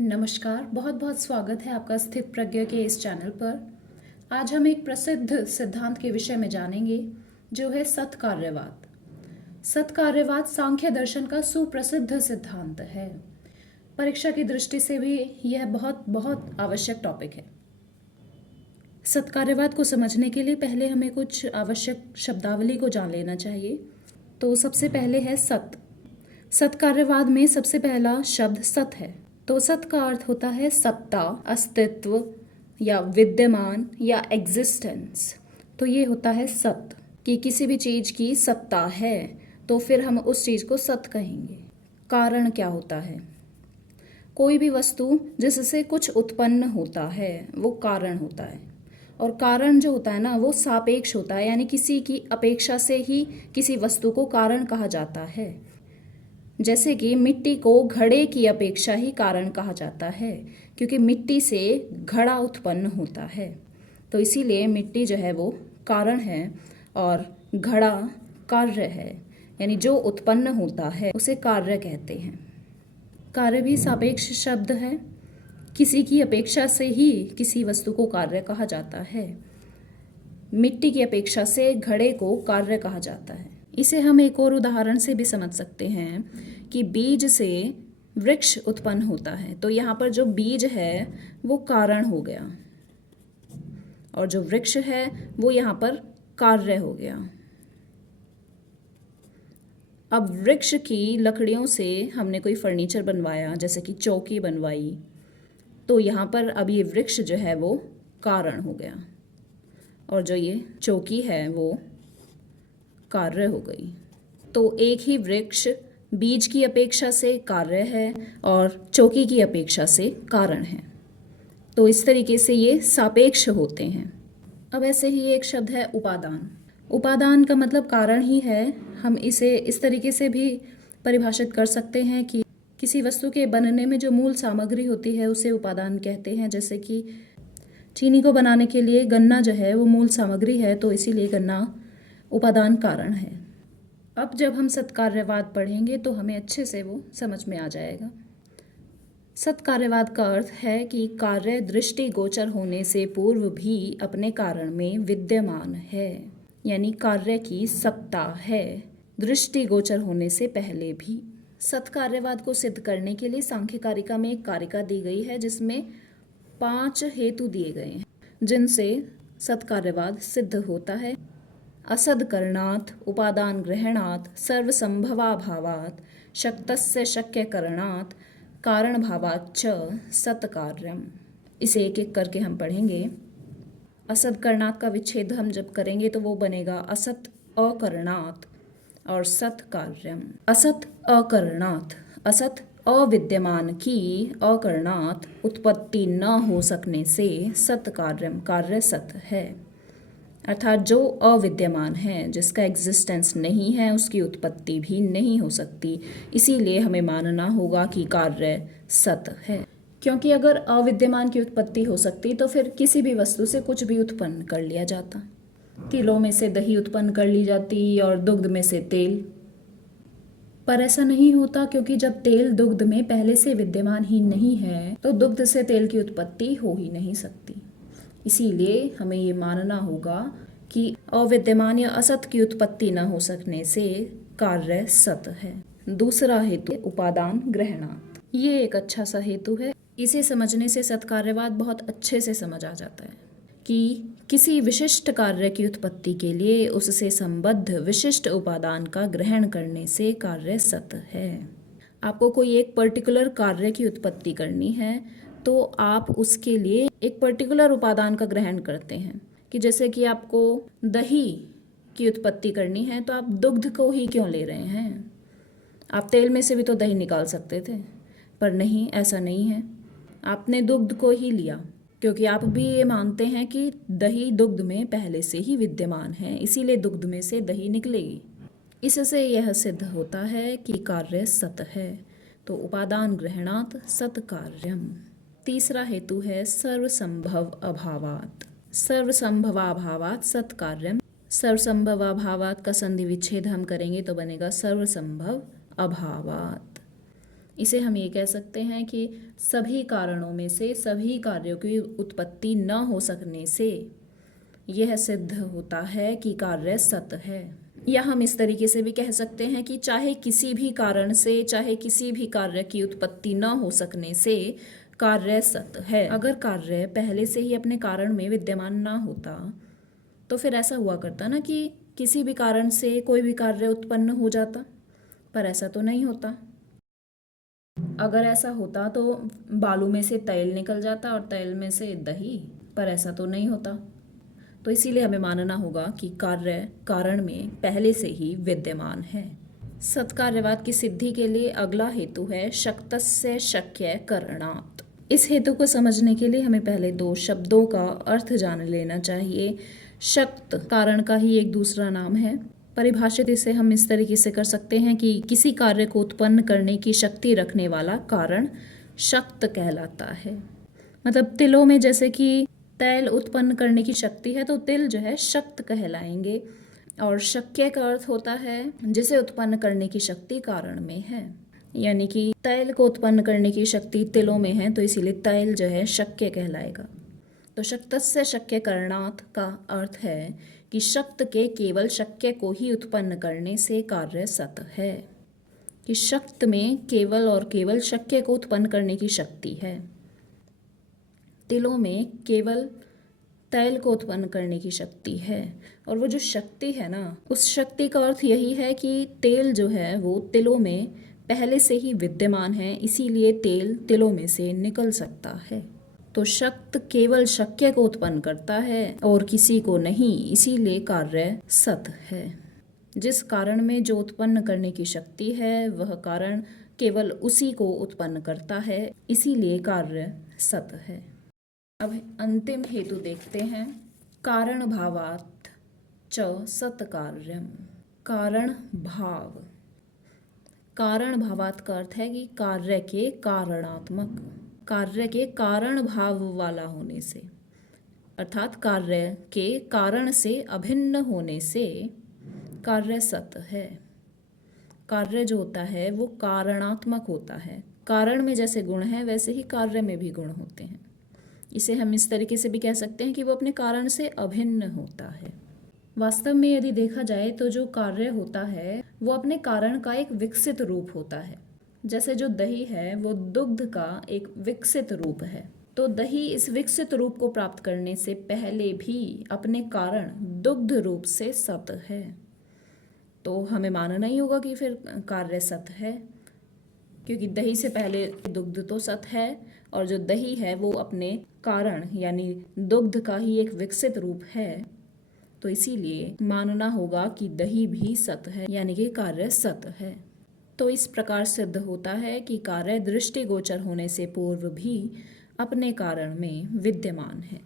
नमस्कार, बहुत बहुत स्वागत है आपका स्थित प्रज्ञ के इस चैनल पर। आज हम एक प्रसिद्ध सिद्धांत के विषय में जानेंगे जो है सत्कार्यवाद। सत्कार्यवाद सांख्य दर्शन का सुप्रसिद्ध सिद्धांत है। परीक्षा की दृष्टि से भी यह बहुत बहुत आवश्यक टॉपिक है। सत्कार्यवाद को समझने के लिए पहले हमें कुछ आवश्यक शब्दावली को जान लेना चाहिए। तो सबसे पहले है सत। सत्कार्यवाद में सबसे पहला शब्द सत है। तो सत का अर्थ होता है सत्ता, अस्तित्व या विद्यमान या एग्जिस्टेंस। तो ये होता है सत, कि किसी भी चीज की सत्ता है तो फिर हम उस चीज को सत कहेंगे। कारण क्या होता है? कोई भी वस्तु जिससे कुछ उत्पन्न होता है वो कारण होता है। और कारण जो होता है ना, वो सापेक्ष होता है, यानी किसी की अपेक्षा से ही किसी वस्तु को कारण कहा जाता है। जैसे कि मिट्टी को घड़े की अपेक्षा ही कारण कहा जाता है, क्योंकि मिट्टी से घड़ा उत्पन्न होता है। तो इसीलिए मिट्टी जो है वो कारण है और घड़ा कार्य है, यानी जो उत्पन्न होता है उसे कार्य कहते हैं। कार्य भी सापेक्ष शब्द है। किसी की अपेक्षा से ही किसी वस्तु को कार्य कहा जाता है। मिट्टी की अपेक्षा से घड़े को कार्य कहा जाता है। इसे हम एक और उदाहरण से भी समझ सकते हैं कि बीज से वृक्ष उत्पन्न होता है। तो यहाँ पर जो बीज है वो कारण हो गया और जो वृक्ष है वो यहाँ पर कार्य हो गया। अब वृक्ष की लकड़ियों से हमने कोई फर्नीचर बनवाया, जैसे कि चौकी बनवाई, तो यहाँ पर अब ये वृक्ष जो है वो कारण हो गया और जो ये चौकी है वो कार्य हो गई। तो एक ही वृक्ष बीज की अपेक्षा से कार्य है और चौकी की अपेक्षा से कारण है। तो इस तरीके से ये सापेक्ष होते हैं। अब ऐसे ही एक शब्द है उपादान। उपादान का मतलब कारण ही है। हम इसे इस तरीके से भी परिभाषित कर सकते हैं कि किसी वस्तु के बनने में जो मूल सामग्री होती है उसे उपादान कहते हैं। जैसे कि चीनी को बनाने के लिए गन्ना जो है वो मूल सामग्री है, तो इसीलिए गन्ना उपादान कारण है। अब जब हम सत्कार्यवाद पढ़ेंगे तो हमें अच्छे से वो समझ में आ जाएगा। सत्कार्यवाद का अर्थ है कि कार्य दृष्टिगोचर होने से पूर्व भी अपने कारण में विद्यमान है, यानी कार्य की सत्ता है दृष्टिगोचर होने से पहले भी। सत्कार्यवाद को सिद्ध करने के लिए सांख्य कारिका में एक कारिका दी गई है जिसमें 5 हेतु दिए गए हैं जिनसे सत्कार्यवाद सिद्ध होता है। असदकरणात्, उपादान ग्रहणात्, सर्वसंभवाभावात्, शक्तस्य शक्यकरणात्, कारणभावाच्च सत्कार्यम्। इसे एक एक करके हम पढ़ेंगे। असदकरणात् का विच्छेद हम जब करेंगे तो वो बनेगा असत अकरणात् और सत्कार्यम्। असत अकरणात्, असत अविद्यमान की अकरणात् उत्पत्ति न हो सकने से सत्कार्यम्, कार्य सत है। अर्थात जो अविद्यमान है, जिसका एग्जिस्टेंस नहीं है, उसकी उत्पत्ति भी नहीं हो सकती। इसीलिए हमें मानना होगा कि कार्य सत है। क्योंकि अगर अविद्यमान की उत्पत्ति हो सकती तो फिर किसी भी वस्तु से कुछ भी उत्पन्न कर लिया जाता। तिलों में से दही उत्पन्न कर ली जाती और दुग्ध में से तेल। पर ऐसा नहीं होता, क्योंकि जब तेल दुग्ध में पहले से विद्यमान ही नहीं है तो दुग्ध से तेल की उत्पत्ति हो ही नहीं सकती। इसीलिए हमें ये मानना होगा कि अविद्यमान या असत की उत्पत्ति न हो सकने से कार्य सत है। दूसरा हेतु उपादान ग्रहणात्। ये एक अच्छा सा हेतु है। इसे समझने से सत्कार्यवाद बहुत अच्छे से समझ आ जाता है कि किसी विशिष्ट कार्य की उत्पत्ति के लिए उससे संबद्ध विशिष्ट उपादान का ग्रहण करने से कार्य सत है। आपको कोई एक पर्टिकुलर कार्य की उत्पत्ति करनी है तो आप उसके लिए एक पर्टिकुलर उपादान का ग्रहण करते हैं। कि जैसे कि आपको दही की उत्पत्ति करनी है तो आप दुग्ध को ही क्यों ले रहे हैं? आप तेल में से भी तो दही निकाल सकते थे, पर नहीं, ऐसा नहीं है। आपने दुग्ध को ही लिया क्योंकि आप भी ये मानते हैं कि दही दुग्ध में पहले से ही विद्यमान है, इसीलिए दुग्ध में से दही निकलेगी। इससे यह सिद्ध होता है कि कार्य सत है। तो उपादान ग्रहणात् सत्कार्यम्। तीसरा हेतु है सर्वसंभव अभावात्। सर्वसंभवाभावात् सत्कार्यम्। सर्वसंभवाभावात् का संधि विच्छेद हम करेंगे तो बनेगा सर्वसंभव अभावात्। इसे हम ये कह सकते हैं कि सभी कारणों में से सभी कार्यों की उत्पत्ति न हो सकने से यह सिद्ध होता है कि कार्य सत है। या हम इस तरीके से भी कह सकते हैं कि चाहे किसी भी कारण से, चाहे किसी भी कार्य की उत्पत्ति न हो सकने से कार्य सत है। अगर कार्य पहले से ही अपने कारण में विद्यमान ना होता तो फिर ऐसा हुआ करता ना कि किसी भी कारण से कोई भी कार्य उत्पन्न हो जाता, पर ऐसा तो नहीं होता। अगर ऐसा होता तो बालू में से तेल निकल जाता और तेल में से दही, पर ऐसा तो नहीं होता। तो इसीलिए हमें मानना होगा कि कार्य कारण में पहले से ही विद्यमान है। सत्कार्यवाद की सिद्धि के लिए अगला हेतु है शक्तस्य शक्य करणात्। इस हेतु को समझने के लिए हमें पहले दो शब्दों का अर्थ जान लेना चाहिए। शक्त कारण का ही एक दूसरा नाम है। परिभाषित इसे हम इस तरीके से कर सकते हैं कि किसी कार्य को उत्पन्न करने की शक्ति रखने वाला कारण शक्त कहलाता है। मतलब तिलों में जैसे कि तेल उत्पन्न करने की शक्ति है तो तिल जो है शक्त कहलाएंगे। और शक्य का अर्थ होता है जिसे उत्पन्न करने की शक्ति कारण में है, यानी कि तेल को उत्पन्न करने की शक्ति तिलों में है तो इसीलिए तेल जो है शक्य कहलाएगा। तो शक्तस्य शक्य करणात् का अर्थ है कि शक्त के केवल शक्य को ही उत्पन्न करने से कार्य सत है। कि शक्त में केवल और केवल शक्य को उत्पन्न करने की शक्ति है, तिलों में केवल तेल को उत्पन्न करने की शक्ति है। और वो जो शक्ति है ना, उस शक्ति का अर्थ यही है कि तेल जो है वो तिलों में पहले से ही विद्यमान है, इसीलिए तेल तिलों में से निकल सकता है। तो शक्त केवल शक्य को उत्पन्न करता है और किसी को नहीं, इसीलिए कार्य सत है। जिस कारण में जो उत्पन्न करने की शक्ति है वह कारण केवल उसी को उत्पन्न करता है, इसीलिए कार्य सत है। अब अंतिम हेतु देखते हैं। कारण भावात् च सत्कार्यम। कारण भाव, कारण भावात् का अर्थ है कि कार्य के कारणात्मक, कार्य के कारण भाव वाला होने से, अर्थात कार्य के कारण से अभिन्न होने से कार्य सत है। कार्य जो होता है वो कारणात्मक होता है। कारण में जैसे गुण है वैसे ही कार्य में भी गुण होते हैं। इसे हम इस तरीके से भी कह सकते हैं कि वो अपने कारण से अभिन्न होता है। वास्तव में यदि देखा जाए तो जो कार्य होता है वो अपने कारण का एक विकसित रूप होता है। जैसे जो दही है वो दुग्ध का एक विकसित रूप है, तो दही इस विकसित रूप को प्राप्त करने से पहले भी अपने कारण दुग्ध रूप से सत है। तो हमें मानना ही होगा कि फिर कार्य सत है, क्योंकि दही से पहले दुग्ध तो सत है और जो दही है वो अपने कारण यानी दुग्ध का ही एक विकसित रूप है। तो इसीलिए मानना होगा कि दही भी सत है, यानी कि कार्य सत है। तो इस प्रकार सिद्ध होता है कि कार्य दृष्टिगोचर होने से पूर्व भी अपने कारण में विद्यमान है।